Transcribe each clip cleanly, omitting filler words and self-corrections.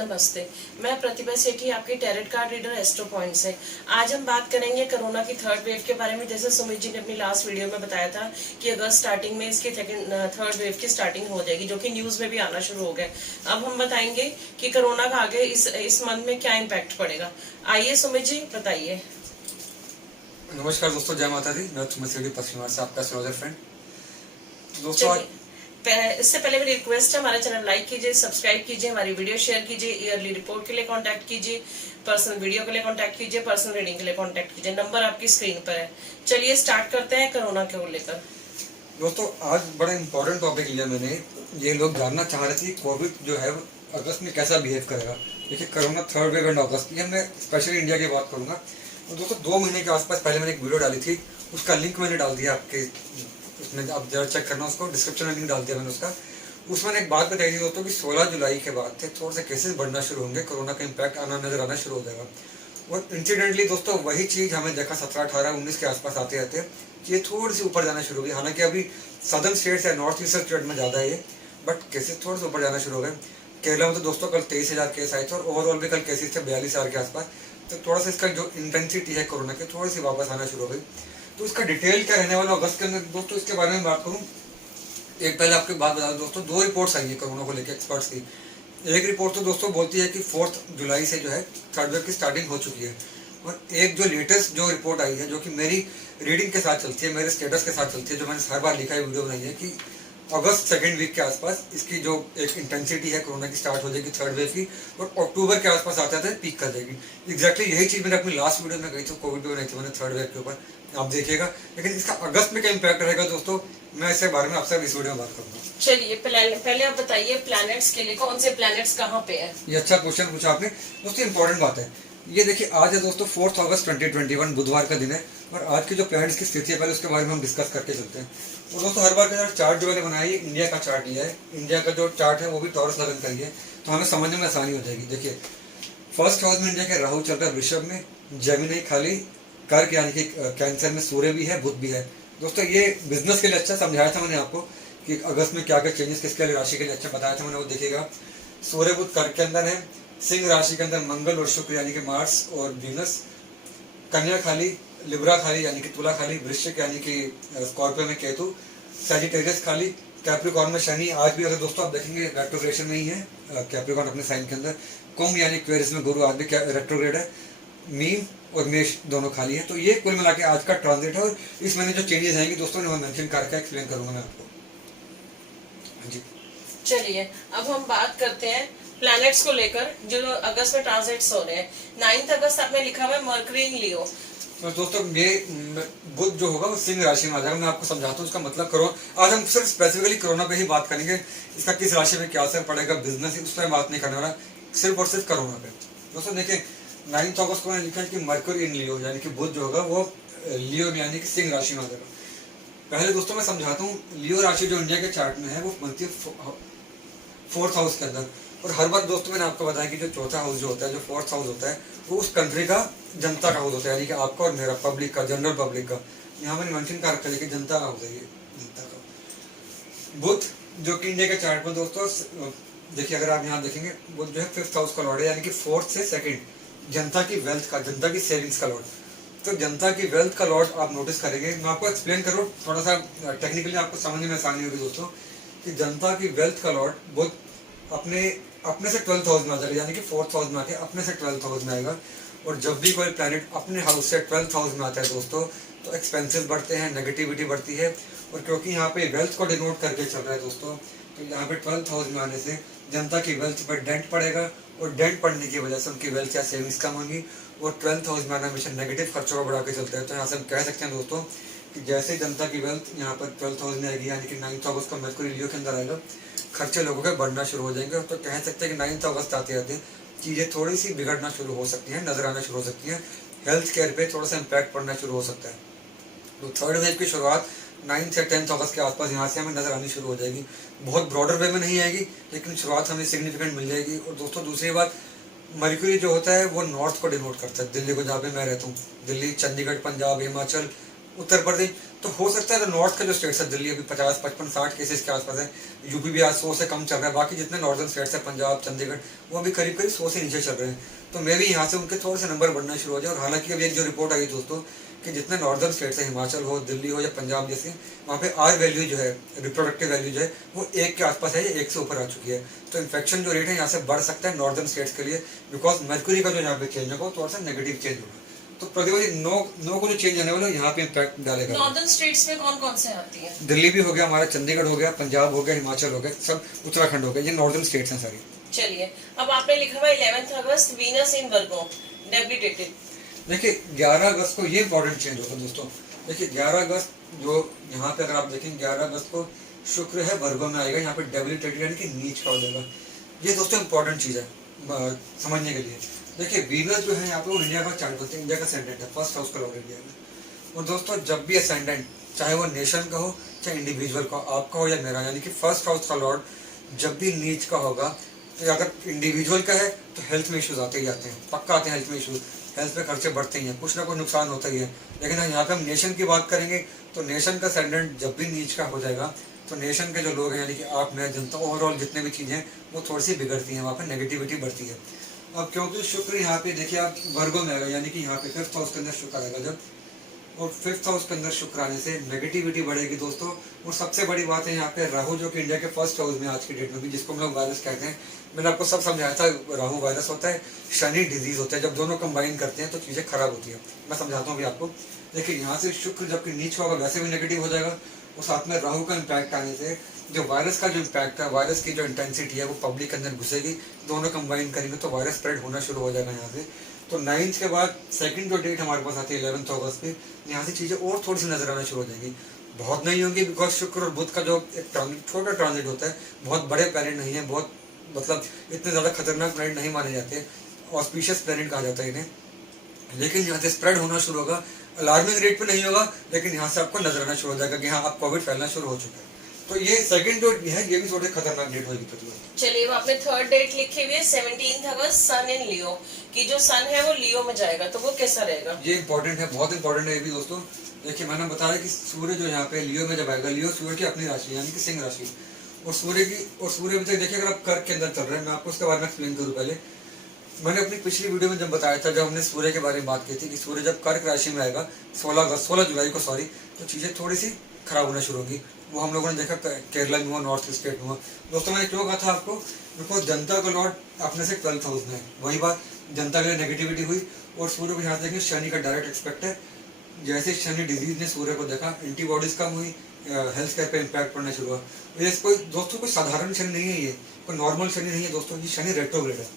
नमस्ते। मैं प्रतिभा सेठी, आपकी tarot card reader astro point से। आज हम बात करेंगे कोरोना की थर्ड वेव के बारे में। जैसे सुमित जी ने अपनी लास्ट वीडियो में बताया था कि अगस्त स्टार्टिंग में इसकी थर्ड वेव की स्टार्टिंग हो जाएगी, जो कि न्यूज में भी आना शुरू हो गया। अब हम बताएंगे कि कोरोना का आगे इस मंथ में क्या इम्पैक्ट पड़ेगा। आइए सुमित जी बताइए। नमस्कार दोस्तों, जय माता दी। मैं सुमित सेठी पश्चिम से आपका एस्ट्रोलॉजर फ्रेंड। दोस्तों इससे पहले मेरी रिक्वेस्ट है, हमारा चैनल लाइक कीजिए, सब्सक्राइब कीजिए, हमारी वीडियो शेयर कीजिए, ईयरली रिपोर्ट के लिए कांटेक्ट कीजिए, पर्सनल वीडियो के लिए कांटेक्ट कीजिए, पर्सनल रीडिंग के लिए कांटेक्ट कीजिए। नंबर आपकी स्क्रीन पर है। चलिए स्टार्ट करते हैं कोरोना को लेकर। दोस्तों आज बड़ा इंपॉर्टेंट टॉपिक लिया मैंने। ये लोग जानना चाह रहे थे कि कोविड जो है अगस्त में कैसा बिहेव करेगा। देखिए, corona third wave and August, ये मैं स्पेशली इंडिया की बात करूंगा। तो दोस्तों 2 महीने के आसपास पहले मैंने एक वीडियो डाली थी, उसका लिंक मैंने डाल दिया आपके उसमें, आप जरा चेक करना उसको, डिस्क्रिप्शन में लिंक डाल दिया मैंने उसका। उसमें एक बात बताई थी दोस्तों कि 16 जुलाई के बाद से थोड़े से केसेस बढ़ना शुरू होंगे, कोरोना का इम्पैक्ट आना नजर आना शुरू हो जाएगा। और इंसिडेंटली दोस्तों वही चीज़ हमें देखा 17, 18, 19 के आसपास आते आते कि ये थोड़ी सी ऊपर जाना शुरू हो गई। हालांकि अभी सदर्न स्टेट्स या नॉर्थ ईस्टर्न स्टेट में ज़्यादा है ये, बट केसेस थोड़े से ऊपर जाना शुरू हो गए। केरला में तो दोस्तों कल 23,000 केस आए थे और ओवरऑल भी कल केसेस थे 42,000 के आसपास। तो थोड़ा सा इसका जो इंटेंसिटी है कोरोना की थोड़ी सी वापस आना शुरू हो गई। तो इसका डिटेल क्या रहने वाला अगस्त के अंदर दोस्तों, इसके बारे में बात करूँ। एक पहले आपको बात बता दूं दोस्तों, 2 रिपोर्ट्स आई है कोरोना को लेकर एक्सपर्ट्स की। एक रिपोर्ट तो दोस्तों बोलती है कि 4 जुलाई से जो है थर्ड वेव की स्टार्टिंग हो चुकी है। और एक जो लेटेस्ट जो रिपोर्ट आई है, जो कि मेरी रीडिंग के साथ चलती है, मेरे स्टेटस के साथ चलती है, जो मैंने हर बार लिखा है, वीडियो बनाई है, कि अगस्त सेकेंड वीक के आसपास इसकी जो एक इंटेंसिटी है कोरोना की स्टार्ट हो जाएगी थर्ड वेव की, और अक्टूबर के आसपास आते आते पीक कर जाएगी। एग्जैक्टली यही चीज़ मैंने अपनी लास्ट वीडियो में कही थी, कोविड में बनाई थी मैंने थर्ड वेव के ऊपर, आप देखिएगा। लेकिन इसका अगस्त में क्या इम्पैक्ट रहेगा दोस्तों, मैं इसके बारे में आपसे इस वीडियो में बात करूंगा। चलिए पहले आप बताइए प्लैनेट्स के लिए कौन से प्लैनेट्स कहाँ पे है। ये अच्छा क्वेश्चन पूछा आपने दोस्तों, इंपॉर्टेंट बात है ये। देखिए आज है दोस्तों 4 अगस्त 2021, बुधवार का दिन है। और आज की जो प्लैनेट्स की स्थिति है पहले उसके बारे में हम डिस्कस करके चलते हैं। और दोस्तों हर बार का चार्ट जो मैंने बनाया है इंडिया का चार्ट लिया है। इंडिया का जो चार्ट है वो भी टॉरस लगन का ही है, तो हमें समझने में आसानी हो जाएगी। देखिए फर्स्ट हाउस में इंडिया के राहु चल रहा है वृषभ में, जेमिनी खाली, कर्क यानी कि कैंसर में सूर्य भी है, बुध भी है। दोस्तों ये बिजनेस के लिए अच्छा समझाया था मैंने आपको कि अगस्त में क्या क्या चेंजेस किसके लिए राशि के लिए अच्छा बताया था मैंने, वो देखिएगा। सूर्य बुध कर्क के अंदर है, सिंह राशि के अंदर मंगल और शुक्र यानी कि मार्स और वीनस, कन्या खाली, लिब्रा खाली यानी कि तुला खाली, वृश्चिक यानी कि स्कॉर्पियो में केतु, सैजिटेरियस खाली, कैप्रिकॉर्न में शनि। आज भी अगर दोस्तों आप देखेंगे रेट्रोग्रेशन में ही है कैप्रिकॉर्न अपने साइन के अंदर। कुंभ यानी क्वेरियस में गुरु आज भी रेट्रोग्रेड है। मीन और मेष दोनों खाली है। तो ये कुल मिला के आज का ट्रांजिट है। और इस महीने जो चेंजेस आएंगे दोस्तों मैं मेंशन करके एक्सप्लेन करूंगा मैं आपको। जी चलिए अब हम बात करते हैं प्लैनेट्स को लेकर जो अगस्त में ट्रांजिट्स हो रहे हैं। 9 अगस्त आपने लिखा हुआ है मरकरी इन लियो। तो दोस्तों ये बुध जो होगा वो सिंह राशि में आ जाएगा। मैं आपको समझाता हूँ उसका मतलब करो। आज हम सिर्फ स्पेसिफिकली कोरोना पे ही बात करेंगे, इसका किस राशि में क्या असर पड़ेगा बिजनेस, उस पर बात नहीं करने वाला, सिर्फ और सिर्फ कोरोना पे। दोस्तों देखिए 9 अगस्त को मैंने लिखा है कि मरकरी इन लियो यानी कि बुध जो होगा वो लियो यानी कि सिंह राशि में आ जाएगा। पहले दोस्तों मैं समझाता हूँ, लियो राशि जो इंडिया के चार्ट में है वो बनती है 4th हाउस के अंदर। और हर बार दोस्तों मैंने आपको बताया कि जो चौथा हाउस जो होता है, जो 4th हाउस होता है, वो उस कंट्री का जनता का हाउस होता है, यानी कि आपका और मेरा, पब्लिक का, जनरल पब्लिक का। यहाँ मैंने मेंशन कर रखा है कि जनता का हाउस है ये, जनता का। बुध जो कि इंडिया के चार्ट में दोस्तों देखिए, अगर आप यहाँ देखेंगे, बुध जो है 5th हाउस का लॉर्ड है, यानी कि 4th से 2nd, जनता की वेल्थ का, जनता की सेविंग्स का लॉर्ड। तो जनता की वेल्थ का लॉर्ड आप नोटिस करेंगे, मैं आपको एक्सप्लेन करूँ थोड़ा सा टेक्निकली, आपको समझने में आसानी होगी दोस्तों, कि जनता की वेल्थ का लॉर्ड बुध अपने से 12th हाउस में आ जाएगा, यानी कि 4th हाउस में आके अपने से 12th हाउस में आएगा। और जब भी कोई प्लैनेट अपने हाउस से 12th हाउस में आता है दोस्तों, तो एक्सपेंसेस बढ़ते हैं, नेगेटिविटी बढ़ती है। और क्योंकि यहाँ पे वेल्थ को डिनोट करके चल रहा है दोस्तों, तो यहाँ पे 12th हाउस में आने से जनता की वेल्थ पर डेंट पड़ेगा। और डेंट पड़ने की वजह से उनकी वेल्थ या सेविंग्स कम होंगी। और 12th हाउस में आना हमेशा नेगेटिव खर्चों को बढ़ा के चलता है। तो यहाँ से हम कह सकते हैं दोस्तों कि जैसे जनता की वेल्थ यहाँ पर 12th हाउस में आएगी, यानी कि 9 अगस्त को मरकरी लियो के अंदर आएगा, खर्चे लोगों के बढ़ना शुरू हो जाएंगे। तो कह सकते हैं कि 9 अगस्त आते आते चीज़ें थोड़ी सी बिगड़ना शुरू हो सकती हैं, नजर आना शुरू हो सकती हैं, हेल्थ केयर पे थोड़ा सा इम्पैक्ट पड़ना शुरू हो सकता है। तो थर्ड वेव की शुरुआत 9 से 10 अगस्त के आसपास यहाँ से हमें नजर आनी शुरू हो जाएगी। बहुत ब्रॉडर वे में नहीं आएगी, लेकिन शुरुआत हमें सिग्निफिकेंट मिल जाएगी। और दोस्तों दूसरी बात, मरकरी जो होता है वो नॉर्थ को डिनोट करता है, दिल्ली को, जहाँ पे मैं रहता हूँ, दिल्ली, चंडीगढ़, पंजाब, हिमाचल, उत्तर प्रदेश, तो हो सकता है नॉर्थ का जो स्टेट्स है, दिल्ली अभी 50, 55, 60 केसेस के आसपास है, यूपी भी आज 100 से कम चल रहा है, बाकी जितने नॉर्दर्न स्टेट्स है, पंजाब, चंडीगढ़, वो अभी करीब करीब 100 से नीचे चल रहे हैं। तो मे भी यहाँ से उनके थोड़े से नंबर बढ़ना शुरू हो जाए। और हालांकि अभी एक जो रिपोर्ट आई दोस्तों कि जितने नॉर्दर्न स्टेट्स है, हिमाचल हो, दिल्ली हो या पंजाब जैसे, वहाँ पे आर वैल्यू जो है, रिप्रोडक्टिव वैल्यू जो है, वो 1 के आसपास है, 1 से ऊपर आ चुकी है। तो इन्फेक्शन जो रेट है यहाँ से बढ़ सकता है नॉर्दर्न स्टेट्स के लिए, बिकॉज मर्क्यूरी का जो यहाँ पे चेंज होगा थोड़ा सा नेगेटिव चेंज होगा। तो प्रतिवादी नो को जो चेंज आने वाला है यहाँ पे इम्पैक्ट डालेगा। नॉर्दर्न स्टेट्स में कौन कौन से आती है? दिल्ली भी हो गया हमारा, चंडीगढ़ हो गया, पंजाब हो गया, हिमाचल हो गया, सब उत्तराखंड हो गया, ये नॉर्दर्न स्टेट्स हैं सारी। चलिए, अब आपने लिखा हुआ 11 अगस्त वीनस इन वर्गो डेबिटेटेड। देखिए 11 अगस्त को ये इंपॉर्टेंट चेंज होता है दोस्तों। देखिए 11 अगस्त जो यहाँ पे अगर आप देखें, 11 अगस्त को शुक्र है वर्गो में आएगा, यहाँ पे डेबिलिटेटेड यानी कि नीच का हो जाएगा। ये दोस्तों इंपॉर्टेंट चीज है समझने के लिए। देखिए वीनस जो है यहाँ पे वो इंडिया का चार्ट बोलते हैं, इंडिया का असेंडेंट है, फर्स्ट हाउस का लॉर्ड इंडिया में। और दोस्तों जब भी असेंडेंट, चाहे वो नेशन का हो चाहे इंडिविजुअल का, आपका हो या मेरा, यानी कि फर्स्ट हाउस का लॉर्ड जब भी नीच का होगा, तो अगर इंडिविजुअल का है तो हेल्थ में इश्यूज आते ही आते हैं, पक्का आते हैं हेल्थ में इश्यूज, हेल्थ पे खर्चे बढ़ते ही हैं, कुछ ना कुछ नुकसान होता ही है। लेकिन यहाँ पे हम नेशन की बात करेंगे तो नेशन का असेंडेंट जब भी नीच का हो जाएगा तो नेशन के जो लोग हैं, यानी कि आप, मैं, जनता, ओवरऑल जितने भी चीज़ें वो थोड़ी सी बिगड़ती हैं, वहाँ पे नेगेटिविटी बढ़ती है। अब क्योंकि शुक्र यहाँ पे देखिए आप वर्गों में आएगा, यानी कि यहाँ पे 5th हाउस के अंदर शुक्र आएगा जब, और 5th हाउस के अंदर शुक्र आने से नेगेटिविटी बढ़ेगी दोस्तों। और सबसे बड़ी बात है यहाँ पे राहु जो कि इंडिया के फर्स्ट हाउस में आज की डेट में भी, जिसको हम लोग वायरस कहते हैं, मैंने आपको सब समझाया था, राहु वायरस होता है, शनि डिजीज होता है, जब दोनों कंबाइन करते हैं तो चीज़ें खराब होती है। मैं समझाता हूँ भी आपको। देखिए यहाँ से शुक्र जबकि नीच होगा वैसे भी नेगेटिव हो जाएगा, और साथ में राहु का इम्पैक्ट आने से जो वायरस का जो इम्पैक्ट है, वायरस की जो इंटेंसिटी है वो पब्लिक के अंदर घुसेगी, दोनों कंबाइन करेंगे तो वायरस स्प्रेड होना शुरू हो जाएगा यहाँ से। तो 9th के बाद सेकंड जो डेट हमारे पास आती है 11 अगस्त पे, यहाँ से चीज़ें और थोड़ी सी नजर आना शुरू हो जाएंगी। बहुत नहीं होंगी बिकॉज शुक्र और बुध का जो एक छोटा ट्रांजिट होता है, बहुत बड़े प्लैनेट नहीं है, बहुत मतलब इतने ज़्यादा खतरनाक प्लैनेट नहीं माने जाते, ऑस्पिशियस प्लैनेट कहा जाता है इन्हें। लेकिन यहाँ से स्प्रेड होना शुरू होगा, अलार्मिंग रेट पे नहीं होगा, लेकिन यहाँ से आपको नजर आना शुरू हो जाएगा कि हाँ अब कोविड फैलना शुरू हो चुका है। तो ये सेकंड जो है ये भी थोड़ी खतरनाक डेट होगी प्रतिबंध। चलिए, वो आपने थर्ड डेट लिखी हुई है 17 अगस्त, सन इन लियो, कि जो सन है वो लियो में जाएगा, तो वो कैसा रहेगा? ये इंपॉर्टेंट है, बहुत इंपॉर्टेंट है ये भी दोस्तों। देखिए मैंने बताया कि सूर्य जो यहाँ पे लियो में जब आएगा, लियो सूर्य की अपनी राशि यानी कि सिंह राशि, और सूर्य भी देखिए अगर आप कर्क के अंदर चल रहे हैं, मैं आपको उसके बारे में एक्सप्लेन करूँ। पहले मैंने अपनी पिछली वीडियो में जब बताया था, जब हमने सूर्य के बारे में बात की थी कि सूर्य जब कर्क राशि में आएगा 16 जुलाई को तो चीज़ें थोड़ी सी खराब होना शुरू होगी। वो हम लोगों ने देखा केरला में हुआ, नॉर्थ स्टेट में हुआ। दोस्तों मैंने क्यों कहा था आपको, बिकॉज जनता का लॉर्ड अपने से 12th हाउस में है, वही बात जनता के लिए नेगेटिविटी हुई। और सूर्य को यहाँ से देखेंगे शनि का डायरेक्ट एक्सपेक्ट है, जैसे शनि डिजीज ने सूर्य को देखा, एंटीबॉडीज कम हुई, हेल्थ केयर पे इम्पैक्ट पड़ना शुरू हुआ। ये कोई दोस्तों कोई साधारण शनि नहीं है, ये कोई नॉर्मल शनि नहीं है दोस्तों, ये शनि रेट्रोग्रेड है,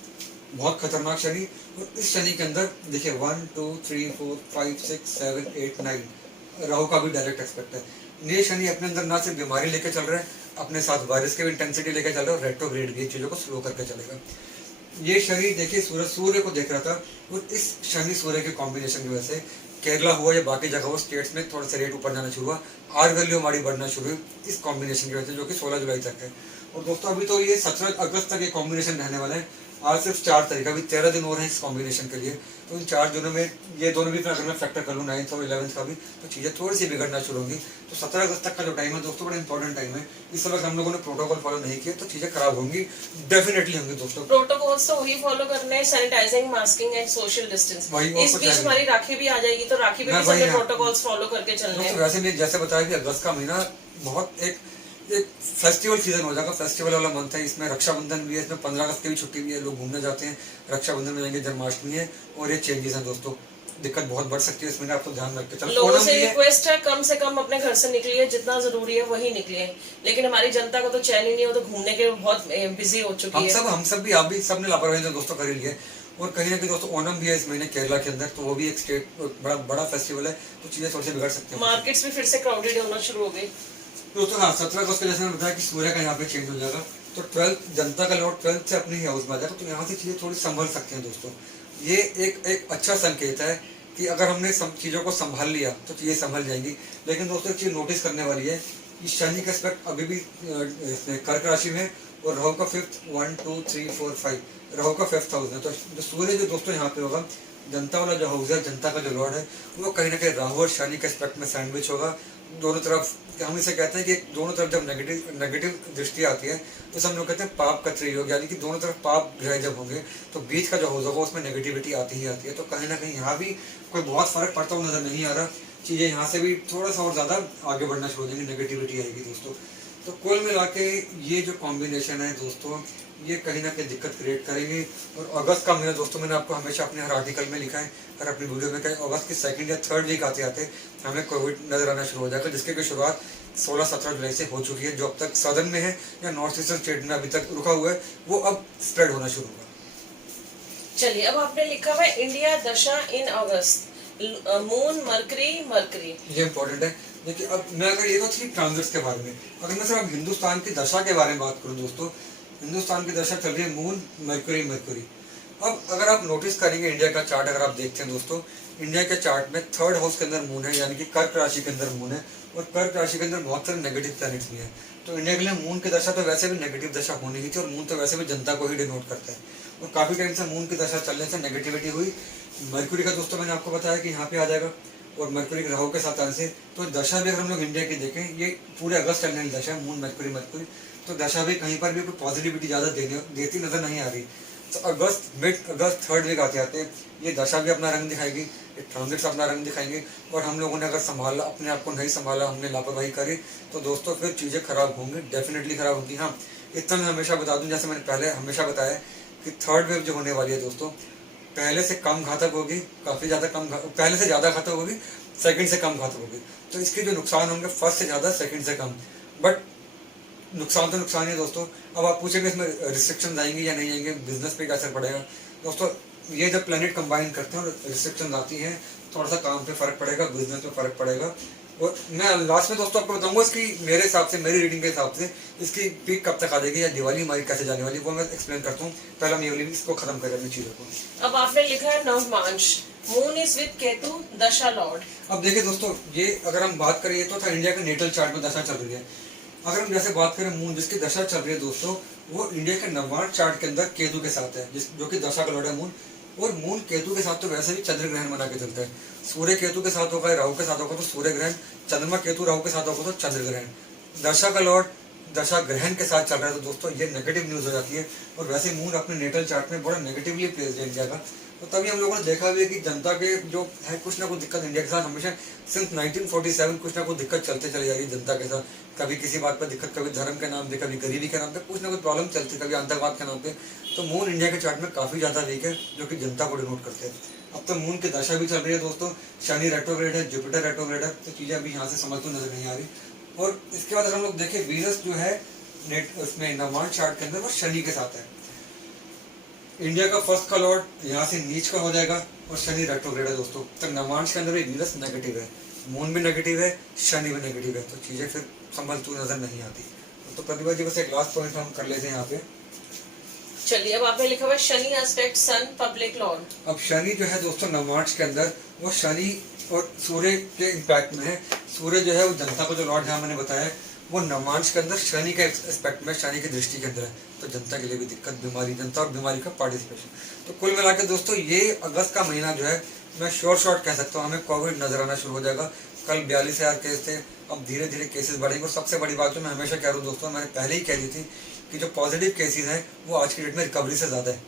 बहुत खतरनाक शनि। और इस शनि के अंदर देखिए 1 2 3 4 5 6 7 8 9 राहु का भी डायरेक्ट एक्सपेक्ट है। ये शनि अपने अंदर ना सिर्फ बीमारी लेके चल रहा है, अपने साथ वायरस की भी इंटेंसिटी लेके चल रहा है, और रेट्रोग्रेड भी चीजों को स्लो करके चलेगा। ये शनि देखिए सूर्य को देख रहा था, और इस शनि सूर्य के कॉम्बिनेशन की वजह से केरला हुआ या बाकी जगह हो स्टेट्स में थोड़ा सा रेट ऊपर जाना शुरू हुआ, आर वैल्यू हमारी बढ़ना शुरू हुई इस कॉम्बिनेशन की वजह से, जो कि 16 जुलाई तक है। और दोस्तों अभी तो ये 17 अगस्त तक ये कॉम्बिनेशन रहने वाला है, आज सिर्फ 4 तारीख, अभी 13 दिन और हैं इस कॉम्बिनेशन के लिए। तो इन 4 दिनों में ये दोनों भी अगर मैं फैक्टर कर लूँ 9th और 11th का भी, तो चीज़ें थोड़ी सी बिगड़ना शुरू होंगी। तो 17 अगस्त तक का जो टाइम है दोस्तों बड़ा इंपॉर्टेंट टाइम है। इस वक्त हम लोगों ने प्रोटोकॉल फॉलो नहीं किया तो चीज़ें खराब होंगी, डेफिनेटली होंगी दोस्तों। प्रोटोकॉल्स तो वही फॉलो करने हैं, sanitising, masking and social distance. इस बीच हमारी राखी भी आ जाएगी, तो राखी पे भी सबने प्रोटोकॉल्स फॉलो करके चलने हैं। वैसे मैं जैसे बताया कि अगस्त का महीना बहुत एक फेस्टिवल सीजन हो जाएगा, फेस्टिवल वाला मंथ है। इसमें रक्षाबंधन भी है, इसमें 15 अगस्त की भी छुट्टी भी है, लोग घूमने जाते हैं, रक्षाबंधन में जाएंगे, जन्माष्टमी है, और ये चेंजेस हैं दोस्तों। दिक्कत बहुत बढ़ सकती है इसमें, आप तो ध्यान रख के चलो। लोगों से रिक्वेस्ट है कम से कम अपने घर से निकलिए, जितना जरूरी है वही निकलिए। लेकिन हमारी जनता को तो चैन ही नहीं हो, तो घूमने के बहुत बिजी हो चुकी है। हम सब भी, आप भी, सबने लापरवाही दोस्तों कर ही लिए। और कहीं ना कहीं दोस्तों ओणम भी है इस महीने केरला के अंदर, तो वो भी एक स्टेट बड़ा फेस्टिवल है, तो चीजें थोड़ी सी बिगड़ सकती है। मार्केट्स भी फिर से क्राउडेड होना शुरू हो गई दोस्तों। हाँ 17 अगस्त के जैसे मैंने बताया कि सूर्य का यहाँ पे चेंज हो जाएगा, तो 12 जनता का लॉर्ड 12 से अपने ही हाउस में आ जाएगा, तो यहाँ से चीजें थोड़ी संभल सकती हैं दोस्तों। ये एक अच्छा संकेत है कि अगर हमने चीजों को संभाल लिया तो चीजें संभल जाएंगी। लेकिन दोस्तों एक चीज नोटिस करने वाली है कि शनि का एस्पेक्ट अभी भी कर्क राशि में, और राहु का 5th 1 2 3 4 5 राहु का 5th हाउस है। तो जो सूर्य जो दोस्तों यहाँ पे होगा, जनता वाला जो हाउस है, जनता का जो लॉर्ड है, वो कहीं ना कहीं राहु और शनि के एस्पेक्ट में सैंडविच होगा। दोनों तरफ हम इसे कहते हैं कि दोनों तरफ जब नेगेटिव दृष्टि आती है तो हम लोग कहते हैं पाप का त्रियोग, यानी कि दोनों तरफ पाप ग्रह जब होंगे तो बीच का जो हाउस होगा उसमें नेगेटिविटी आती ही आती है। तो कहीं ना कहीं यहाँ भी कोई बहुत फर्क पड़ता हुआ नजर नहीं आ रहा। चीज़ें यहाँ से भी थोड़ा सा और ज़्यादा आगे बढ़ना शुरू हो जाएंगी, नेगेटिविटी आएगी दोस्तों। तो कुल मिला के ये जो कॉम्बिनेशन है दोस्तों, ये कहीं ना कहीं दिक्कत क्रिएट करेंगे। और अगस्त का महीना दोस्तों, मैंने आपको हमेशा अपने हर आर्टिकल में लिखा है, हर अपनी वीडियो में कहा, अगस्त की 2nd या 3rd वीक आते आते हमें कोविड नजर आना शुरू हो जाएगा, जिसकी की शुरुआत 16-17 जुलाई से हो चुकी है। जो अब तक सदर्न में है या नॉर्थ ईस्टर्न स्टेट में अभी तक रुका हुआ है, वो अब स्प्रेड होना शुरू होगा। चलिए, अब आपने लिखा हुआ है इंडिया दशा इन अगस्त, मून मरकरी। ये इंपॉर्टेंट है। देखिए, अब मैं अगर ये तो थी ट्रांजिट्स के बारे में, अगर मैं सिर्फ हिंदुस्तान की दशा के बारे में बात करूं दोस्तों, हिंदुस्तान की दशा चल रही है मून मरकरी। अब अगर आप नोटिस करेंगे इंडिया का चार्ट अगर आप देखते हैं दोस्तों, इंडिया के चार्ट में 3rd हाउस के अंदर मून है, यानी कि कर्क राशि के अंदर मून है, और कर्क राशि के अंदर बहुत सारे नेगेटिव प्लैनेट्स भी हैं। तो इंडिया के लिए मून की दशा तो वैसे भी नेगेटिव दशा होनी ही थी, और मून तो वैसे भी जनता को ही डिनोट करता है, और काफी टाइम से मून की दशा चलने से नेगेटिविटी हुई। मरकरी का दोस्तों मैंने आपको बताया कि यहाँ पे आ जाएगा, और मरकरी राहु के साथ आने से तो दशा भी अगर हम लोग इंडिया की देखें, ये पूरे अगस्त चलने वाली दशा है, मून मरकरी, तो दशा भी कहीं पर भी कोई पॉजिटिविटी ज़्यादा देती नजर नहीं आ रही। तो अगस्त, मिड अगस्त 3rd वीक आते आते ये दशा भी अपना रंग दिखाएगी, ये ट्रांजिट्स अपना रंग दिखाएंगे, और हम लोगों ने अगर संभाला, अपने आप को नहीं संभाला, हमने लापरवाही करी, तो दोस्तों फिर चीज़ें खराब होंगी, डेफिनेटली खराब होंगी। हाँ, इतना मैं हमेशा बता दूं, जैसे मैंने पहले हमेशा बताया कि 3rd वेव जो होने वाली है दोस्तों, पहले से कम घातक होगी, काफ़ी ज़्यादा पहले से ज़्यादा घातक होगी, 2nd से कम घातक होगी। तो इसके जो नुकसान होंगे 1st से ज़्यादा, 2nd से कम, बट नुकसान तो नुकसान है दोस्तों। अब आप पूछेंगे इसमें रिस्ट्रिक्शन आएंगे या नहीं आएंगे, बिजनेस पे क्या असर पड़ेगा दोस्तों। ये जब प्लैनेट कंबाइन करते हैं और रिस्ट्रिक्शन आती हैं, थोड़ा सा काम पे फर्क पड़ेगा, बिजनेस पे फर्क पड़ेगा। और मैं लास्ट में दोस्तों आपको बताऊंगा इसकी, मेरे हिसाब से, मेरी रीडिंग के हिसाब से इसकी पीक कब तक आ जाएगी या दिवाली हमारी कैसे जाने वाली, वो मैं एक्सप्लेन करता हूँ। पहले हम ये वाली इसको खत्म करें अपनी चीजों को। अब आपने लिखा है नवमांश, मून इज विद केतु दशा लॉर्ड। अब देखिए दोस्तों, ये अगर हम बात करें, ये तो था इंडिया के नेटल चार्ट में दशा चल रही है। अगर हम जैसे बात करें मून जिसकी दशा चल रही है दोस्तों, वो इंडिया के नवमांश चार्ट के अंदर केतु के साथ है, जो कि दशा का लॉर्ड है मून। और मून केतु के साथ तो वैसे भी चंद्र ग्रहण बना के चलता है, सूर्य केतु के साथ होगा, राहु के साथ होगा तो सूर्य ग्रहण, चंद्रमा केतु राहु के साथ होगा तो चंद्र ग्रहण। दशा का लॉर्ड दशा ग्रहण के साथ चल रहा है, तो दोस्तों ये नेगेटिव न्यूज हो जाती है। और वैसे मून अपने नेटल चार्ट में बड़ा नेगेटिवली प्लेस्ड है इंडिया का। तो तभी हम लोगों ने देखा भी है कि जनता के जो है कुछ ना कुछ दिक्कत इंडिया के साथ हमेशा सिंस 1947 कुछ ना कुछ दिक्कत चलते चली जा रही है जनता के साथ। कभी किसी बात पर दिक्कत, कभी धर्म के नाम पे, कभी गरीबी के नाम पे, कुछ ना कुछ प्रॉब्लम चलती, कभी आतंकवाद के नाम पे। तो मून इंडिया के चार्ट में काफी ज्यादा वीक है, जो कि जनता को डिनोट करते हैं। अब तो मून की दशा भी चल रही है दोस्तों, शनि रेट्रोग्रेड है, जुपिटर रेट्रोग्रेड है, तो चीजें अभी यहाँ से समझ तो नजर नहीं आ रही। और इसके बाद अगर हम लोग देखें, वीनस जो है नेट उसमें नवमांश चार्ट के अंदर वो शनि के साथ है। इंडिया का फर्स्ट का लॉर्ड यहाँ से नीच का हो जाएगा, और शनि रेट्रोग्रेड है दोस्तों। तो नवमांश के अंदर भी वीनस नेगेटिव है, मून भी नेगेटिव है, शनि भी नेगेटिव है, तो चीजें फिर संभलती नजर नहीं आती। तो प्रतिभा जी बस एक लास्ट पॉइंट हम कर लेते हैं यहाँ पे। चलिए, अब आपने लिखा हुआ शनि एस्पेक्ट सन पब्लिक लॉर्ड। अब शनि जो है दोस्तों नवमांश के अंदर, वो शनि और सूर्य के इम्पैक्ट में है। सूर्य जो है वो जनता को जो लॉर्ड जहाँ मैंने बताया, वो नवमांश के अंदर शनि के एस्पेक्ट में, शनि की दृष्टि के अंदर है। तो जनता के लिए भी दिक्कत, बीमारी, जनता और बीमारी का पार्टिसिपेशन। तो कुल मिलाकर दोस्तों ये अगस्त का महीना जो है, मैं शॉर्ट कह सकता हूँ, हमें कोविड नजर आना शुरू हो जाएगा। कल 42,000 केस थे, अब धीरे धीरे केसेस बढ़ेंगे। और सबसे बड़ी बात जो मैं हमेशा कह रहा हूँ दोस्तों, मैंने पहले ही कह दी थी कि जो पॉजिटिव केसेस हैं वो आज की डेट में रिकवरी से ज़्यादा है।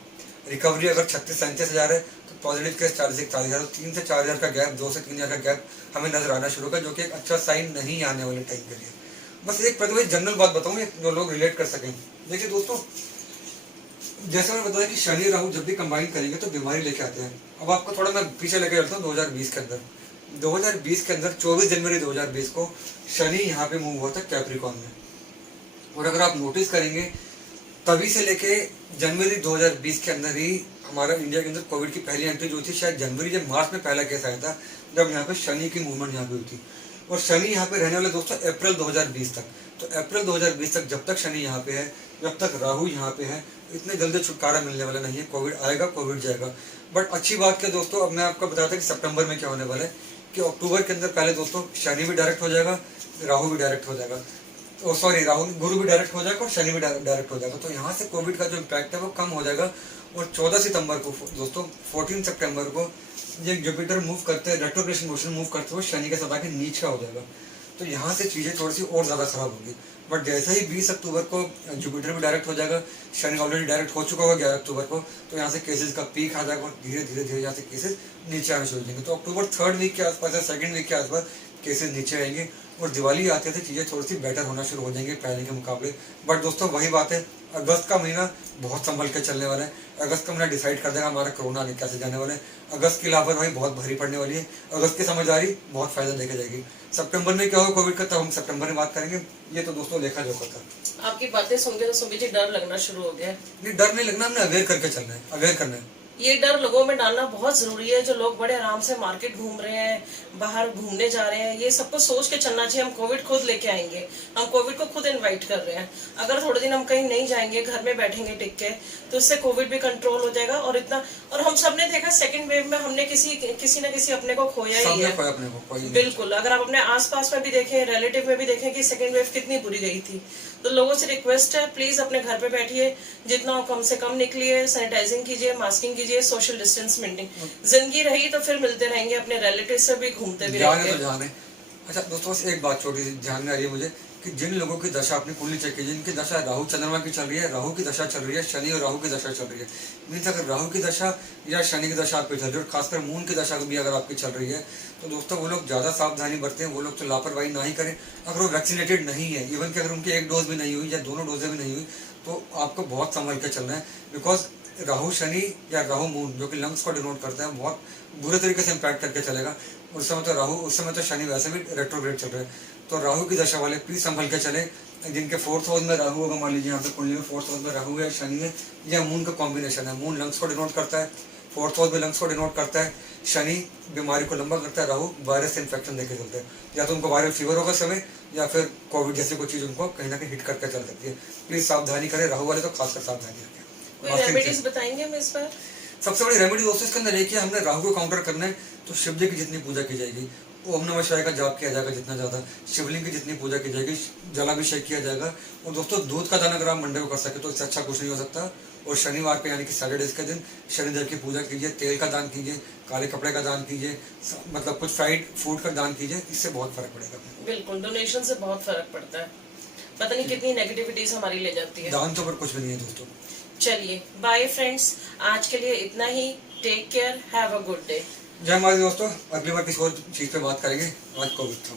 रिकवरी अगर 36-37 हज़ार है, तो पॉजिटिव केस 40-41 हज़ार, 3 से 4 हज़ार का गैप, 2 से 3 हज़ार का गैप हमें नजर आना शुरू होगा, जो कि एक अच्छा साइन नहीं आने वाले टाइम के लिए। बस एक प्रतिभा जनरल बात बताऊँ जो लोग रिलेट कर सकें। देखिए दोस्तों, जैसे मैंने बताया कि शनि राहु जब भी कंबाइन करेंगे तो बीमारी लेके आते हैं। अब आपको थोड़ा मैं पीछे लेके चलता हूँ 2020 के अंदर। 2020 के अंदर 24 जनवरी 2020 को शनि यहाँ पे मूव हुआ था कैप्रिकॉन में। और अगर आप नोटिस करेंगे, तभी से लेके जनवरी 2020 के अंदर ही हमारा इंडिया के अंदर कोविड की पहली एंट्री जो थी, शायद जनवरी जब मार्च में पहला केस आया था, जब यहाँ पे शनि की मूवमेंट यहाँ पे हुई थी। और शनि यहाँ पे रहने वाले दोस्तों अप्रैल 2020 तक। तो अप्रैल 2020 तक जब तक शनि यहाँ पे है, जब तक राहु यहाँ पे है, इतने जल्दी छुटकारा मिलने वाला नहीं है। कोविड आएगा, कोविड जाएगा। बट अच्छी बात क्या दोस्तों, अब मैं आपको बताता कि सितंबर में क्या होने वाला है, कि अक्टूबर के अंदर पहले दोस्तों शनि भी डायरेक्ट हो जाएगा, राहु भी डायरेक्ट हो जाएगा, गुरु भी डायरेक्ट हो जाएगा और शनि भी डायरेक्ट हो जाएगा। तो यहाँ से कोविड का जो इम्पैक्ट है वो कम हो जाएगा। और 14 सितंबर को दोस्तों 14 सितंबर को ये जुपिटर मूव करते हैं, रेट्रोग्रेशन मोशन मूव करते हुए शनि के साथ आके नीचे हो जाएगा। तो यहाँ से चीज़ें थोड़ी सी और ज़्यादा खराब होगी। बट जैसे ही 20 अक्टूबर को जुपिटर भी डायरेक्ट हो जाएगा, शनि ऑलरेडी डायरेक्ट हो चुका होगा 11 अक्टूबर को, तो यहाँ से केसेस का पीक आ जाएगा और धीरे धीरे धीरे यहाँ से केसेस नीचे आने शुरू हो जाएंगे। तो अक्टूबर 3rd वीक के आसपास या 2nd वीक के आसपास केसेस नीचे आएंगे और दिवाली आते थे चीज़ें थोड़ी सी बेटर होना शुरू हो जाएंगी पहले के मुकाबले। बट दोस्तों वही बात है, अगस्त का महीना बहुत संभल के चलने वाला है। अगस्त का महीना डिसाइड कर देगा हमारा कोरोना आगे कैसे जाने वाला है। अगस्त की लापरवाही बहुत भारी पड़ने वाली है, अगस्त की समझदारी बहुत फायदा देके जाएगी। सितंबर में क्या होगा कोविड का, तब हम सितंबर में बात करेंगे। ये तो दोस्तों देखा जो करता। आपकी बातें सुन के तो सुमित जी डर लगना शुरू हो गया। नहीं, डर नहीं लगना, हमने अवेयर करके चलना है, अवेयर करना है। ये डर लोगों में डालना बहुत जरूरी है। जो लोग बड़े आराम से मार्केट घूम रहे हैं, बाहर घूमने जा रहे हैं, ये सबको सोच के चलना चाहिए हम कोविड खुद लेके आएंगे, हम कोविड को खुद इनवाइट कर रहे हैं। अगर थोड़े दिन हम कहीं नहीं जाएंगे, घर में बैठेंगे टिक के, तो इससे कोविड भी कंट्रोल हो जाएगा। और हम सब ने देखा सेकंड वेव में हमने किसी न किसी अपने को खोया ही है। अपने को बिल्कुल, अगर आप अपने आसपास में भी देखें, रिलेटिव में भी देखें कि सेकंड वेव कितनी बुरी गई थी। तो लोगों से रिक्वेस्ट है, प्लीज अपने घर पे बैठिए, जितना हो कम से कम निकलिए, सैनिटाइजिंग कीजिए, मास्किंग कीजिए, सोशल डिस्टेंस मेंटेन। जिंदगी रही तो फिर मिलते रहेंगे, अपने रिलेटिव से भी घूमते भी रहेंगे। तो जाने। अच्छा दोस्तों, बस एक बात छोटी सी ध्यान में आ रही है मुझे कि जिन लोगों की दशा अपनी कुंडली चेक कीजिए, जिनकी दशा राहु चंद्रमा की चल रही है, राहु की दशा चल रही है, शनि और राहु की दशा चल रही है। मीन्स अगर राहु की दशा या शनि की दशा आपकी चल रही है, और खासकर मून की दशा भी अगर आपकी चल रही है, तो दोस्तों वो लोग ज्यादा सावधानी बरतें, वो लोग तो लापरवाही ना ही करें। अगर वो वैक्सीनेटेड नहीं है, इवन कि अगर उनकी एक डोज भी नहीं हुई या दोनों डोजें भी नहीं हुई, तो आपको बहुत संभल के चलना है। बिकॉज राहु शनि या राहु मून जो कि लंग्स को डिनोट करता है, बहुत बुरे तरीके से इम्पैक्ट करके चलेगा। उस समय तो शनि वैसे भी रेट्रोग्रेड चल रहे हैं, तो राहु की दशा वाले प्लीज संभल के चले। जिनके 4th हाउस में राहु होगा, मान लीजिए यहाँ पे कुंडली में 4th हाउस में राहु है, शनि है या मून का कॉम्बिनेशन है। मून लंग्स को डिनोट करता है, 4th हाउस में लंग्स को डिनोट करता है, शनि बीमारी को लंबा करता है, राहु वायरस से इन्फेक्शन देके चलते हैं। या तो उनको वायरल फीवर होगा समय, या फिर कोविड जैसी कोई चीज उनको कहीं ना कहीं हिट करके चल सकती है। प्लीज सावधानी करें, राहु वाले तो खासकर सावधानी रखें। कोई रेमेडीज बताएंगे हम इस पर? सबसे बड़ी रेमेडी दोस्तों इसके अंदर एक ही, हमने राहु को काउंटर करना है तो शिव जी की जितनी पूजा की जाएगी, ओम नमः शिवाय का जाप किया जाएगा जितना ज्यादा, शिवलिंग की जितनी पूजा की जाएगी, जलाभिषेक किया जाएगा। और दोस्तों दूध का दान अगर आप मंडे को कर सके तो इससे अच्छा कुछ नहीं हो सकता। और शनिवार पे यानी कि सैटरडे के दिन शनिदेव की पूजा कीजिए, तेल का दान कीजिए, काले कपड़े का दान कीजिए, मतलब कुछ फ्राइड फूड का दान कीजिए, इससे बहुत फर्क पड़ेगा। बिल्कुल, डोनेशन से बहुत फर्क पड़ता है, पता नहीं कितनी नेगेटिविटीज हमारी ले जाती है। दान तो पर कुछ भी नहीं है दोस्तों। चलिए बाय फ्रेंड्स, आज के लिए इतना ही। Take care, have a good day. जय माता दोस्तों, अगली बार किसी और चीज पे बात करेंगे। आज कोविड था।